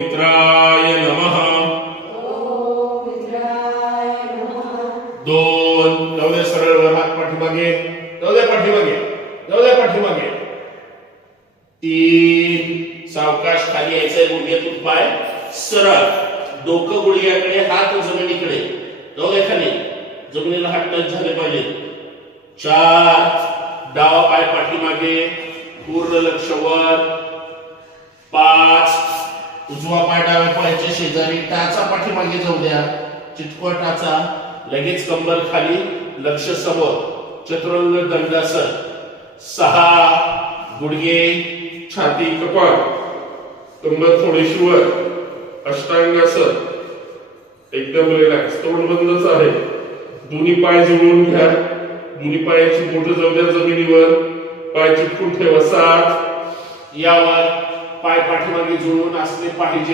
मित्राय नमः. दोन जाऊ दे सरळ वर हात पाठीमागे जाऊ दे पाठीमागे. तीन सावकाश खाली यायचंय गुडघ्यातून पाय सरळ डोकं गुडघ्याकडे हात जमिनीकडे जाऊ दे खाली जमिनीला हात टच झाले पाहिजे. चार डावा पाय पाठीमागे पूर्ण लक्ष वर. पाच उजवा पाय डाव्या पायाच्या शेजारी टाचा पाठीमागे जाऊ द्या चिटकवा टाचा लगेच कंबर खाली लक्ष समोर चतुरंग दंडासन. सहा गुडघे छाती कपाळ कंबर थोडीशी वर अष्टांगासन एकदम रिलॅक्स तोंड बंदच आहे. दोन्ही पाय जुळवून घ्या दोन्ही पायाची बोटं जाऊ द्या जमिनीवर पाय चिटकून ठेवा. सात यावर पाय पाठीमागे जुळवून असले पाहिजे.